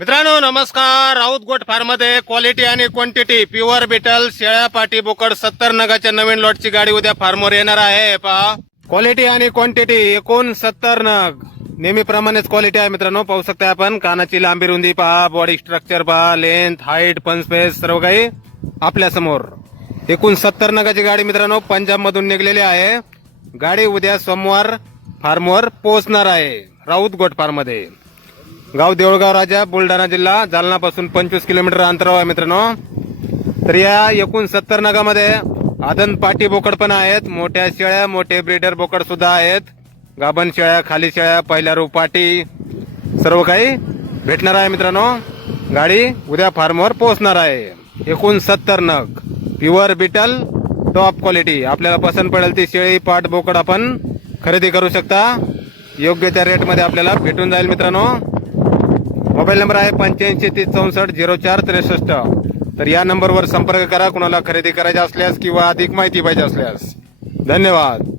मित्रांनो नमस्कार. Raut goat farm मध्ये क्वालिटी आणि क्वांटिटी प्युअर बिटल शेळ्या पाटी बोकड 70 नगाच्या नवीन लॉटची गाडी उद्या फार्मवर येणार आहे. पहा क्वालिटी आणि क्वांटिटी एकूण 70 नग. नेहमीप्रमाणेच क्वालिटी आहे मित्रांनो. पाहू शकता आपण कानाची लांबी रुंदी पहा, बॉडी स्ट्रक्चर पहा, लेंथ हाईट पंच स्पेस सर्व काही आपल्या समोर. एकूण 70 नगाची गाडी मित्रांनो पंजाब मधून निघलेली आहे. गाडी उद्या सोमवार फार्मवर पोहोचणार आहे राऊत गोट फार्म मध्ये. गाव देऊळगाव राजा, बुलढाणा जिल्हा, जालना पासून 25 किलोमीटर अंतरावर आहे मित्रांनो. तर या एकूण 70 नगामध्ये आदन पाटी बोकड पण आहेत, मोठ्या शेळ्या, मोठे ब्रीडर बोकड सुद्धा आहेत, गाभण शेळ्या, खाली शेळ्या, पहिल्या रू पाटी सर्व काही भेटणार आहे मित्रांनो. गाडी उद्या फार्मवर पोहोचणार आहे. एकूण 70 नग प्युअर बिटल टॉप क्वालिटी. आपल्याला पसंत पडेल ती शेळी पाट बोकड आपण खरेदी करू शकता. योग्य त्या रेट मध्ये आपल्याला भेटून जाईल मित्रांनो. मोबाईल नंबर आहे 85 30 64 04 63. तर या नंबरवर संपर्क करा कुणाला खरेदी करायचे असल्यास किंवा अधिक माहिती पाहिजे असल्यास. धन्यवाद.